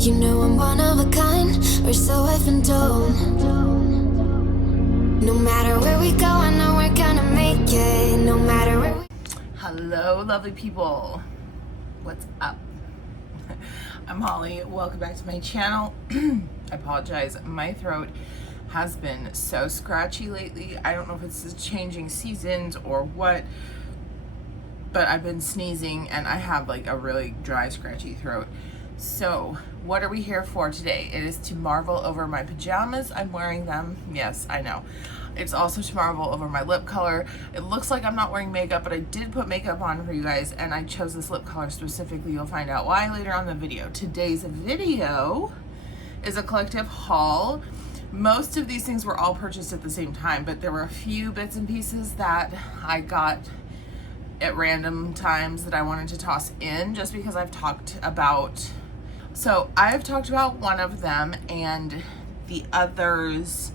You know I'm one of a kind, or so I've been told. No matter where we go, I know we're gonna make it. No matter where we... Hello, lovely people. What's up? I'm Holly. Welcome back to my channel. I apologize. My throat has been so scratchy lately. I don't know if it's the changing seasons or what, but I've been sneezing and I have like a really dry, scratchy throat. So what are we here for today? It is to marvel over my pajamas. I'm wearing them. Yes, I know. It's also to marvel over my lip color. It looks like I'm not wearing makeup, but I did put makeup on for you guys, and I chose this lip color specifically. You'll find out why later on in the video. Today's video is a collective haul. Most of these things were all purchased at the same time, but there were a few bits and pieces that I got at random times that I wanted to toss in just because I've talked about. So I've talked about one of them, and the others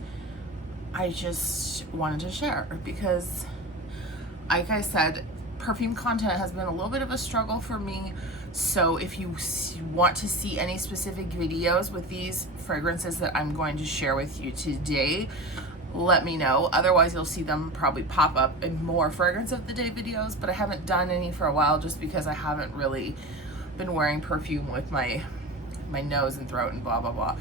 I just wanted to share because, like I said, perfume content has been a little bit of a struggle for me. So if you want to see any specific videos with these fragrances that I'm going to share with you today, let me know. Otherwise, you'll see them probably pop up in more fragrance of the day videos, but I haven't done any for a while just because I haven't really been wearing perfume with my nose and throat and blah, blah, blah.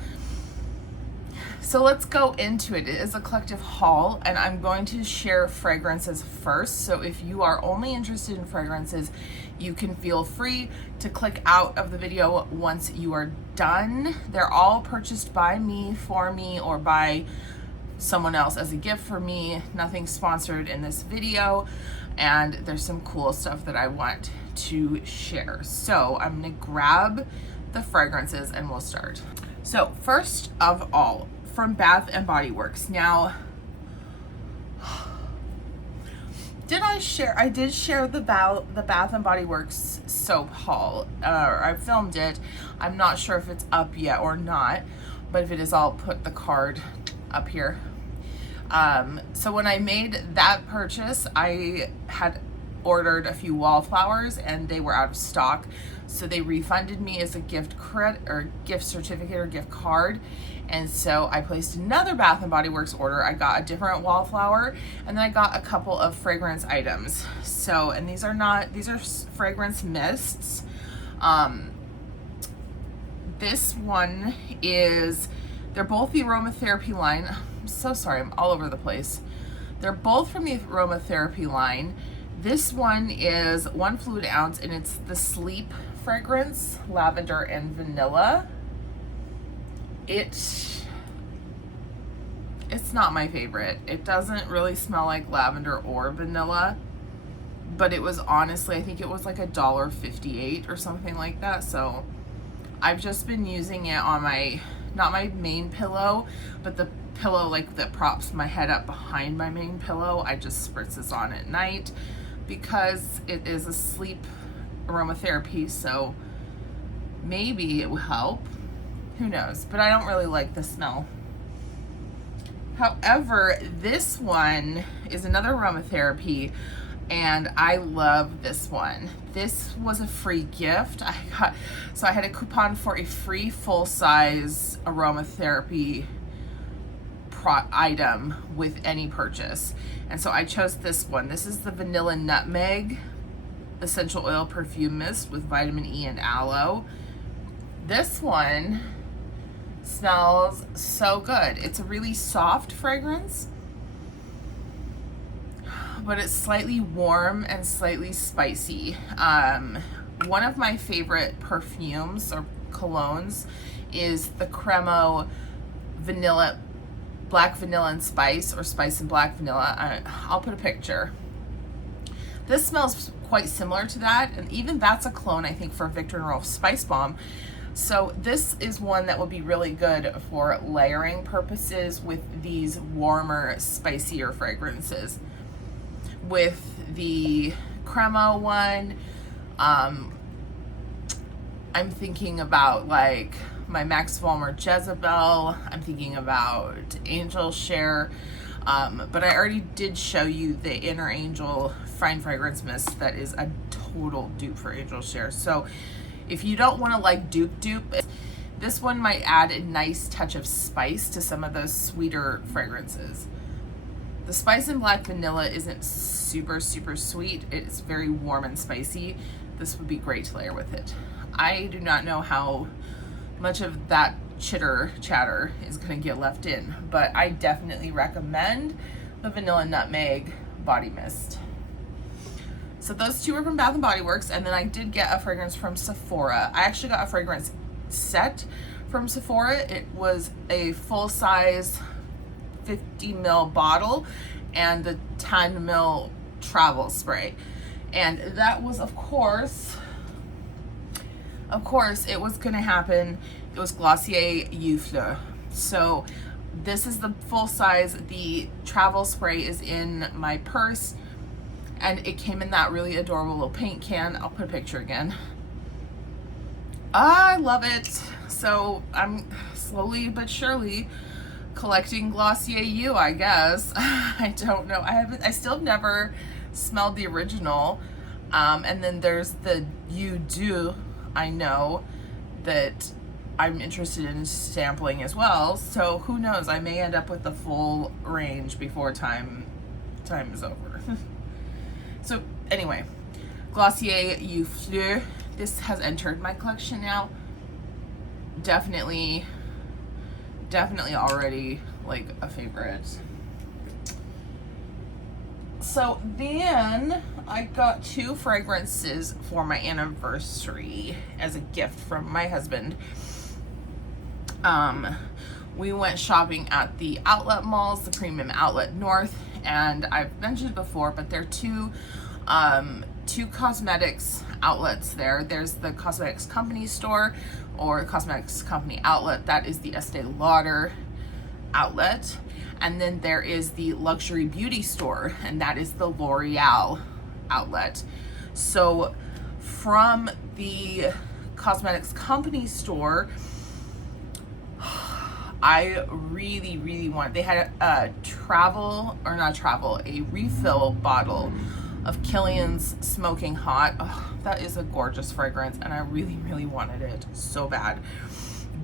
So let's go into it. It is a collective haul, and I'm going to share fragrances first. So if you are only interested in fragrances, you can feel free to click out of the video once you are done. They're all purchased by me, for me, or by someone else as a gift for me. Nothing sponsored in this video, and there's some cool stuff that I want to share. So I'm gonna grab the fragrances and we'll start. So first of all, from Bath and Body Works. Now, I did share the Bath and Body Works soap haul. I filmed it. I'm not sure if it's up yet or not, but if it is, I'll put the card up here. So when I made that purchase, I had ordered a few wallflowers and they were out of stock. So they refunded me as a gift credit or gift certificate or gift card. And so I placed another Bath and Body Works order. I got a different wallflower, and then I got a couple of fragrance items. So, and these are fragrance mists. This one is, they're both the aromatherapy line. I'm so sorry, I'm all over the place. They're both from the aromatherapy line. This one is 1 fluid ounce, and it's the Sleep fragrance, lavender and vanilla. It's not my favorite. It doesn't really smell like lavender or vanilla, but it was honestly, I think it was like $1.58 or something like that. So I've just been using it on my, not my main pillow, but the pillow like that props my head up behind my main pillow. I just spritz this on at night because it is a sleep aromatherapy, so maybe it will help. Who knows? But I don't really like the smell. However, this one is another aromatherapy, and I love this one. This was a free gift so I had a coupon for a free full-size aromatherapy item with any purchase, and so I chose this one. This is the Vanilla Nutmeg Essential Oil Perfume Mist with vitamin E and aloe. This one smells so good. It's a really soft fragrance, but it's slightly warm and slightly spicy. One of my favorite perfumes or colognes is the Cremo Vanilla, Black Vanilla and Spice, or Spice and Black Vanilla. I'll put a picture. This smells quite similar to that, and even that's a clone, I think, for Viktor & Rolf Spice Bomb. So this is one that would be really good for layering purposes with these warmer, spicier fragrances. With the Cremo one, I'm thinking about like my Max Vollmer Jezebel. I'm thinking about Angel Share. But I already did show you the Inner Angel Fine Fragrance Mist that is a total dupe for Angel Share. So if you don't want to like dupe, This one might add a nice touch of spice to some of those sweeter fragrances. The spice in black vanilla isn't super sweet. It's very warm and spicy. This would be great to layer with it. I do not know how much of that chatter is going to get left in, but I definitely recommend the vanilla nutmeg body mist. So those two are from Bath & Body Works, and then I did get a fragrance from Sephora. I actually got a fragrance set from Sephora. It was a full-size 50 ml bottle and the 10 ml travel spray. And that was, of course, it was going to happen. It was Glossier Eau Fleur. So this is the full size. The travel spray is in my purse, and it came in that really adorable little paint can. I'll put a picture again. I love it. So I'm slowly but surely collecting Glossier Eau, I guess. I don't know. I still have never smelled the original. And then there's the Eau Deux, I know, that I'm interested in sampling as well. So who knows? I may end up with the full range before time is over. So anyway, Glossier Eau Fleur. This has entered my collection now. Definitely already like a favorite. So then I got 2 fragrances for my anniversary as a gift from my husband. We went shopping at the outlet malls, the Premium Outlet North, and I've mentioned it before, but there are two cosmetics outlets there. There's the Cosmetics Company store, or Cosmetics Company outlet. That is the Estee Lauder outlet. And then there is the luxury beauty store, and that is the L'Oreal outlet. So from the Cosmetics Company store, I really want, they had a refill bottle of Kilian's Smoking Hot. Oh, that is a gorgeous fragrance, and I really wanted it so bad.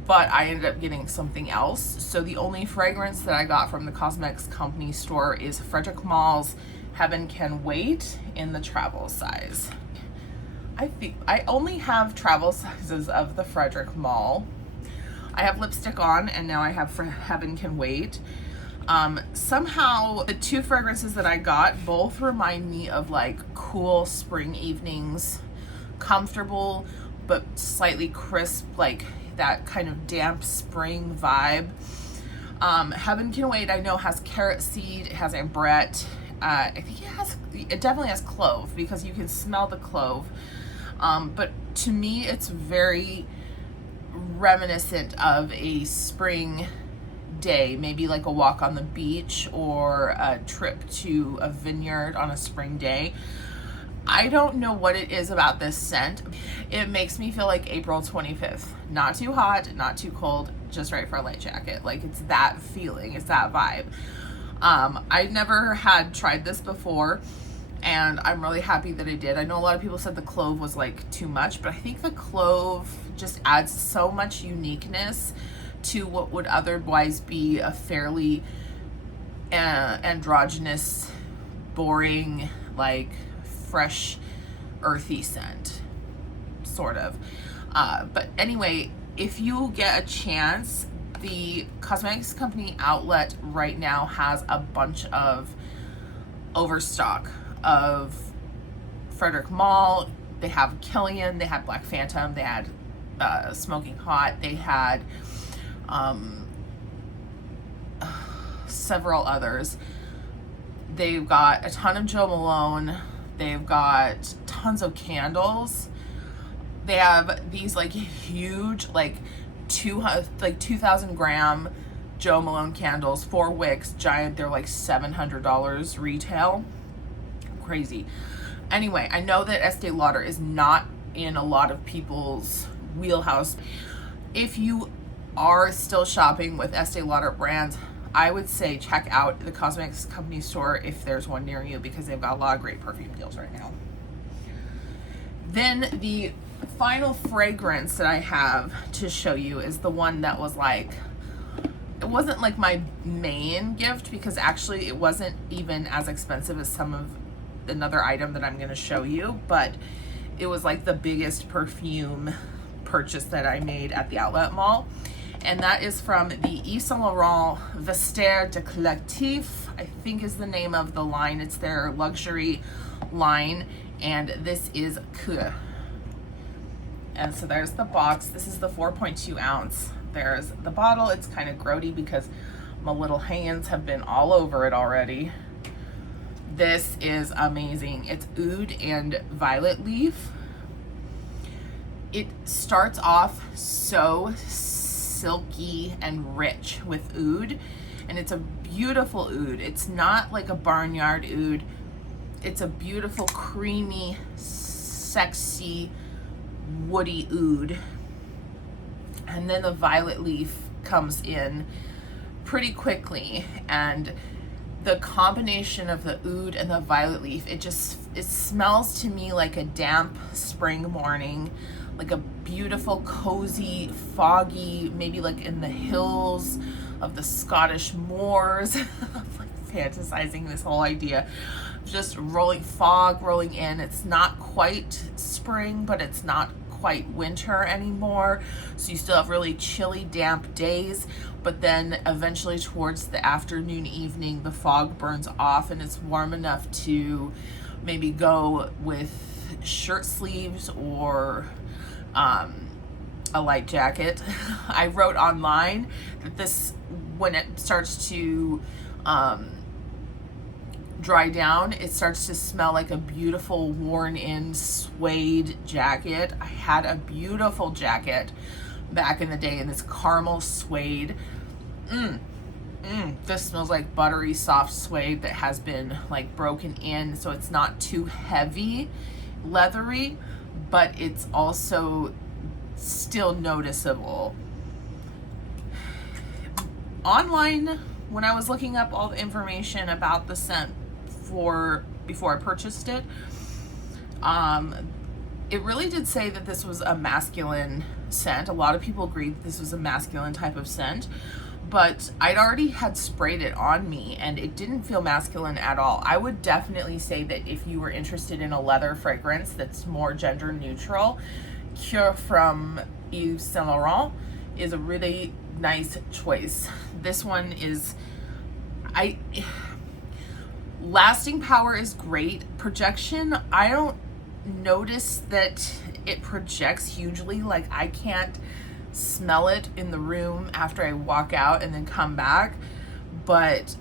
But I ended up getting something else. So the only fragrance that I got from the Cosmetics Company store is Frederic Mall's Heaven Can Wait in the travel size. I think I only have travel sizes of the Frederic Mall. I have lipstick on, and now I have Heaven Can Wait. Somehow the 2 fragrances that I got both remind me of like cool spring evenings, comfortable but slightly crisp, like that kind of damp spring vibe. Heaven Can Wait, I know, has carrot seed, it has ambrette. I think it definitely has clove, because you can smell the clove. But to me, it's very reminiscent of a spring day, maybe like a walk on the beach or a trip to a vineyard on a spring day. I don't know what it is about this scent. It makes me feel like April 25th. Not too hot, not too cold, just right for a light jacket. Like, it's that feeling, it's that vibe. I never had tried this before, and I'm really happy that I did. I know a lot of people said the clove was like too much, but I think the clove just adds so much uniqueness to what would otherwise be a fairly androgynous, boring, like fresh, earthy scent, sort of. But anyway, if you get a chance, the Cosmetics Company outlet right now has a bunch of overstock of Frederic Mall. They have Kilian, they had Black Phantom, they had Smoking Hot, they had several others. They've got a ton of Jo Malone. They've got tons of candles. They have these like huge, like 2,000 gram Jo Malone candles, 4 wicks, giant. They're like $700 retail. Crazy. Anyway, I know that Estee Lauder is not in a lot of people's wheelhouse. If you are still shopping with Estee Lauder brands, I would say check out the Cosmetics Company store if there's one near you, because they've got a lot of great perfume deals right now. Then the final fragrance that I have to show you is the one that was like, it wasn't like my main gift, because actually it wasn't even as expensive as some of another item that I'm going to show you, but it was like the biggest perfume purchase that I made at the outlet mall. And that is from the Yves Saint Laurent Vestiaire de Collectif, I think is the name of the line. It's their luxury line, and this is Que. And so there's the box. This is the 4.2 ounce. There's the bottle. It's kind of grody because my little hands have been all over it already. This is amazing. It's oud and violet leaf. It starts off so silky and rich with oud, and it's a beautiful oud. It's not like a barnyard oud. It's a beautiful, creamy, sexy, woody oud. And then the violet leaf comes in pretty quickly, and the combination of the oud and the violet leaf, it smells to me like a damp spring morning, like a beautiful, cozy, foggy, maybe like in the hills of the Scottish moors. I'm like fantasizing this whole idea. Just fog rolling in. It's not quite spring, but it's not quite winter anymore. So you still have really chilly, damp days, but then eventually towards the afternoon, evening, the fog burns off and it's warm enough to maybe go with shirt sleeves or a light jacket. I wrote online that this, when it starts to dry down, it starts to smell like a beautiful worn in suede jacket. I had a beautiful jacket back in the day in this caramel suede. This smells like buttery soft suede that has been like broken in, so it's not too heavy, leathery, but it's also still noticeable. Online, when I was looking up all the information about the scent before I purchased it, it really did say that this was a masculine scent. A lot of people agreed that this was a masculine type of scent, but I'd already had sprayed it on me and it didn't feel masculine at all. I would definitely say that if you were interested in a leather fragrance that's more gender neutral, Que from Yves Saint Laurent is a really nice choice. This one is, lasting power is great. Projection, I don't notice that it projects hugely. Like, I can't smell it in the room after I walk out and then come back, but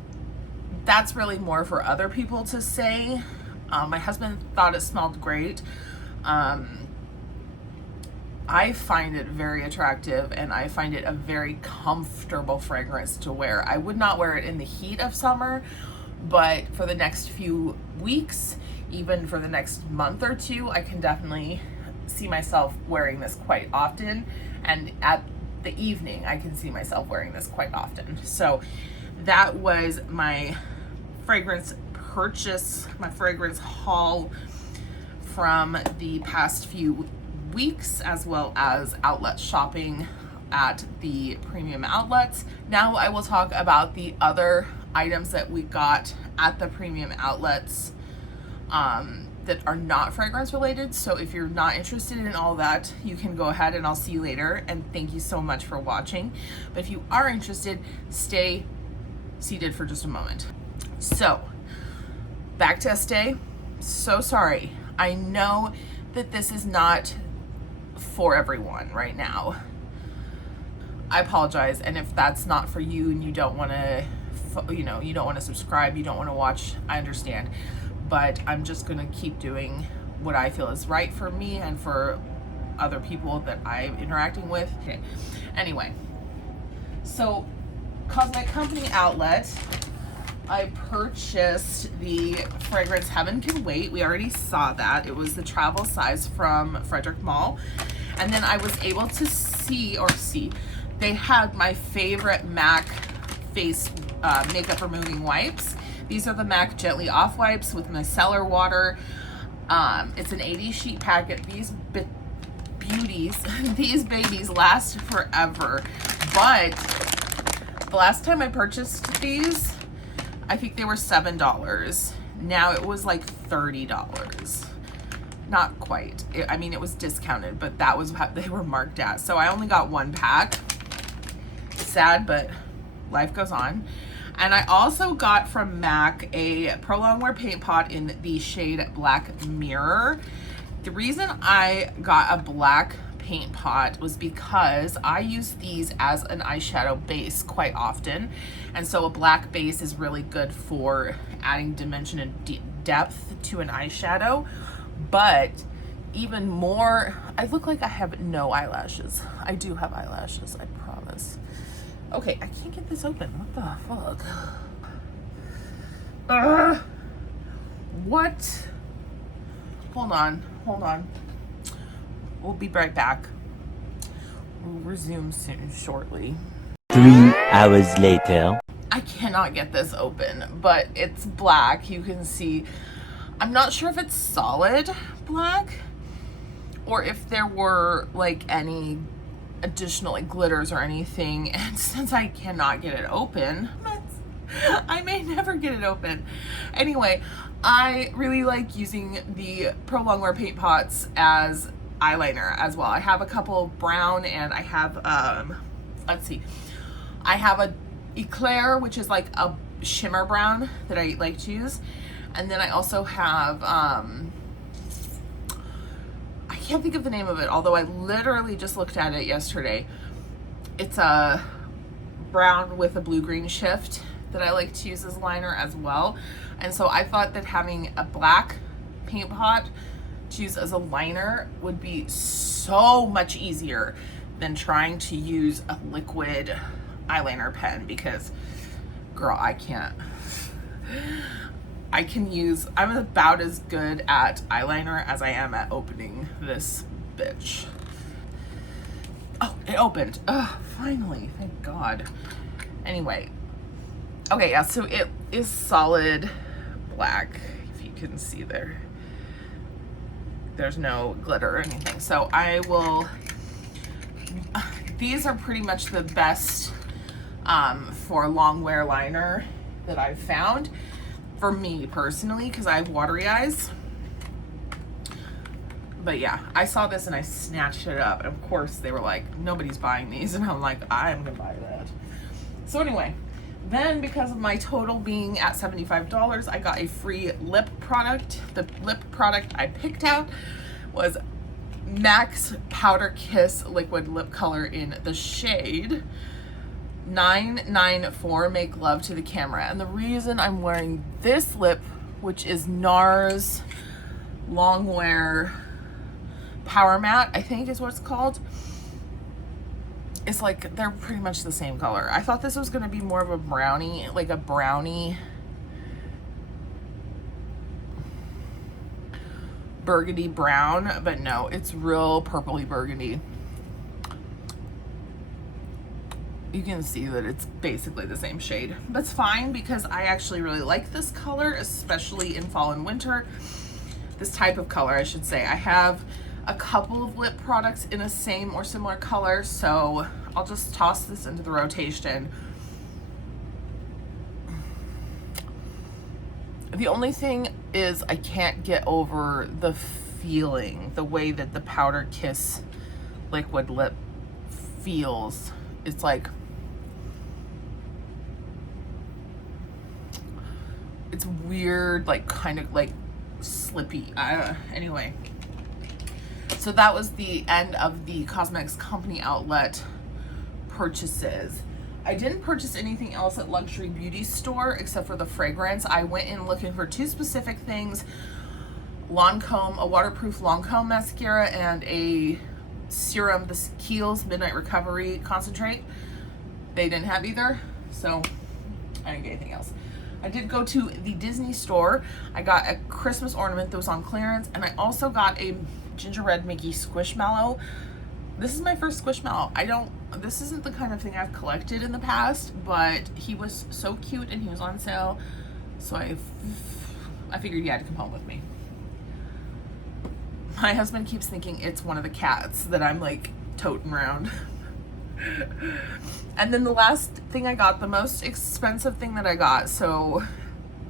that's really more for other people to say. My husband thought it smelled great. I find it very attractive, and I find it a very comfortable fragrance to wear. I would not wear it in the heat of summer, but for the next few weeks, even for the next month or two, I can definitely see myself wearing this quite often. And at the evening, I can see myself wearing this quite often. So that was my fragrance purchase, my fragrance haul from the past few weeks, as well as outlet shopping at the premium outlets. Now I will talk about the other items that we got at the premium outlets that are not fragrance related. So if you're not interested in all that, you can go ahead, and I'll see you later. And thank you so much for watching. But if you are interested, stay seated for just a moment. So back to Estee. So sorry. I know that this is not for everyone right now. I apologize. And if that's not for you and you don't want to, you don't want to subscribe, you don't want to watch, I understand. But I'm just going to keep doing what I feel is right for me and for other people that I'm interacting with. Okay. Anyway, so Cosmetic Company outlet, I purchased the fragrance Heaven Can Wait. We already saw that. It was the travel size from Frederick Mall. And then I was able to see, they had my favorite MAC face makeup removing wipes. These are the MAC Gently Off wipes with micellar water. It's an 80 sheet packet. These beauties, these babies last forever. But the last time I purchased these, I think they were $7. Now it was like $30. Not quite. I mean, it was discounted, but that was what they were marked at. So I only got one pack. Sad, but life goes on. And I also got from MAC a Pro Longwear paint pot in the shade Black Mirror. The reason I got a black paint pot was because I use these as an eyeshadow base quite often. And so a black base is really good for adding dimension and depth to an eyeshadow. But even more, I look like I have no eyelashes. I do have eyelashes, I promise. Okay, I can't get this open. What the fuck? What? Hold on. We'll be right back. We'll resume soon, shortly. 3 hours later. I cannot get this open, but it's black. You can see. I'm not sure if it's solid black or if there were like any additional like glitters or anything. And since I cannot get it open, I may never get it open. Anyway, I really like using the Pro Longwear paint pots as eyeliner as well. I have a couple brown, and I have let's see, I have a Eclair, which is like a shimmer brown that I like to use, and then I also have I can't think of the name of it, although I literally just looked at it yesterday. It's a brown with a blue-green shift that I like to use as liner as well. And so I thought that having a black paint pot to use as a liner would be so much easier than trying to use a liquid eyeliner pen, because girl, I can't. I'm about as good at eyeliner as I am at opening this bitch. Oh, it opened. Oh, finally, thank God. Anyway, okay, yeah, so it is solid black, if you can see there. There's no glitter or anything. So I will, these are pretty much the best for long wear liner that I've found for me personally, because I have watery eyes. But yeah, I saw this and I snatched it up, and of course they were like, nobody's buying these, and I'm like, I'm gonna buy that. So anyway, then because of my total being at $75, I got a free lip product. The lip product I picked out was MAC's Powder Kiss Liquid Lip Color in the shade 994 Make Love to the Camera. And the reason I'm wearing this lip, which is NARS Longwear Power Matte, I think is what it's called. It's like, they're pretty much the same color. I thought this was gonna be more of a brownie, like a brownie burgundy brown, but no, it's real purpley burgundy. You can see that it's basically the same shade. That's fine, because I actually really like this color, especially in fall and winter. This type of color, I should say. I have a couple of lip products in a same or similar color, so I'll just toss this into the rotation. The only thing is I can't get over the feeling, the way that the Powder Kiss liquid lip feels. It's like, it's weird, like kind of like slippy. Anyway, so that was the end of the Cosmetics Company outlet purchases. I didn't purchase anything else at Luxury Beauty Store except for the fragrance. I went in looking for two specific things: Lancome, a waterproof Lancome mascara, and a serum, the Kiehl's Midnight Recovery Concentrate. They didn't have either, so I didn't get anything else. I did go to the Disney store. I got a Christmas ornament that was on clearance, and I also got a Ginger Red Mickey Squishmallow. This is my first Squishmallow. This isn't the kind of thing I've collected in the past, but he was so cute and he was on sale, so I figured he had to come home with me. My husband keeps thinking it's one of the cats that I'm like toting around. And then the last thing I got, the most expensive thing that I got, so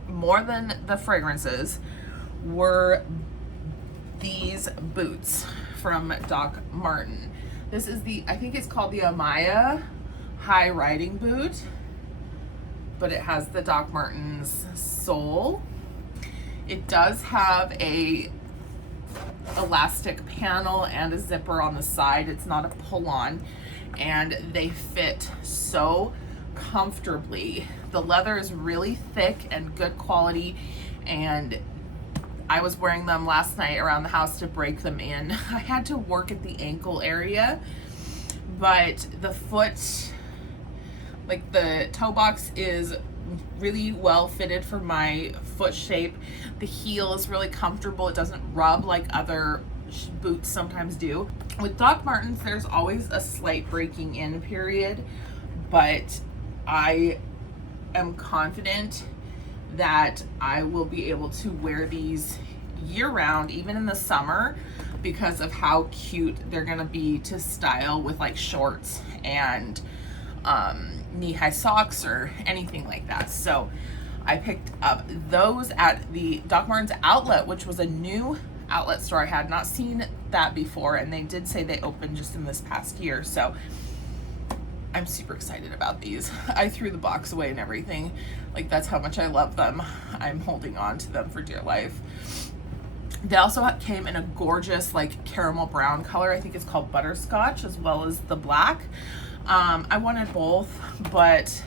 more than the fragrances, were these boots from Doc Martin. This is the, I think it's called the Amaya High Riding Boot, but it has the Doc Martens sole. It does have a elastic panel and a zipper on the side. It's not a pull-on, and they fit so comfortably. The leather is really thick and good quality, and I was wearing them last night around the house to break them in. I had to work at the ankle area, but the foot, like the toe box, is really well fitted for my foot shape. The heel is really comfortable. It doesn't rub like other boots sometimes do. With Doc Martens, there's always a slight breaking in period, but I am confident that I will be able to wear these year round, even in the summer, because of how cute they're gonna be to style with like shorts and knee-high socks or anything like that. So I picked up those at the Doc Martens outlet, which was a new outlet store. I had not seen that before, and they did say they opened just in this past year, so I'm super excited about these. I threw the box away and everything. Like, that's how much I love them. I'm holding on to them for dear life. They also came in a gorgeous like caramel brown color. I think it's called butterscotch, as well as the black. I wanted both, but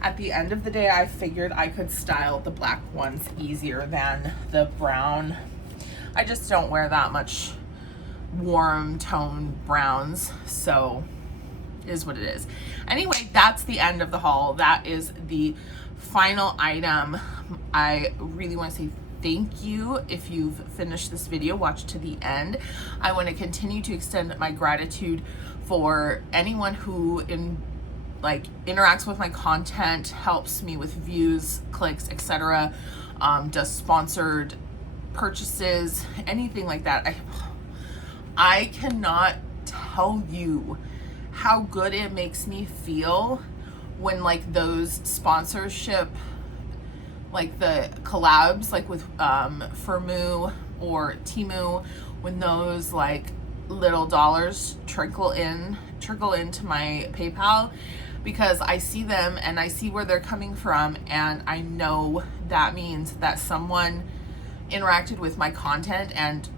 at the end of the day, I figured I could style the black ones easier than the brown. I just don't wear that much warm tone browns, so it is what it is. Anyway, that's the end of the haul. That is the final item. I really want to say thank you if you've finished this video, watch to the end. I want to continue to extend my gratitude for anyone who interacts with my content, helps me with views, clicks, etc., does sponsored purchases, anything like that. I cannot tell you how good it makes me feel when like those sponsorship, like the collabs, like with Perfume or Temu, when those like little dollars trickle into my PayPal, because I see them and I see where they're coming from, and I know that means that someone interacted with my content and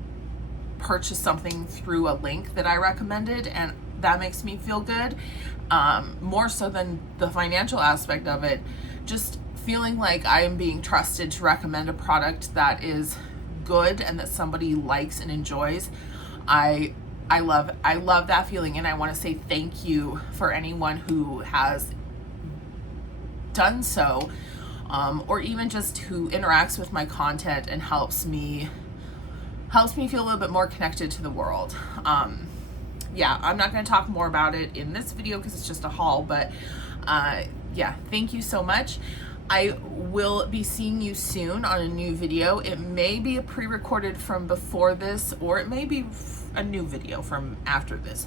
purchased something through a link that I recommended, and that makes me feel good, more so than the financial aspect of it. Just feeling like I am being trusted to recommend a product that is good and that somebody likes and enjoys. I love that feeling, and I want to say thank you for anyone who has done so, or even just who interacts with my content and helps me feel a little bit more connected to the world. Yeah, I'm not going to talk more about it in this video because it's just a haul, but yeah, thank you so much. I will be seeing you soon on a new video. It may be a pre-recorded from before this, or it may be a new video from after this.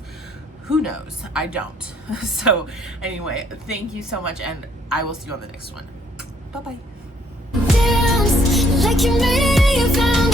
Who knows? I don't. So anyway, thank you so much, and I will see you on the next one. Bye-bye. Dance like you made it, you found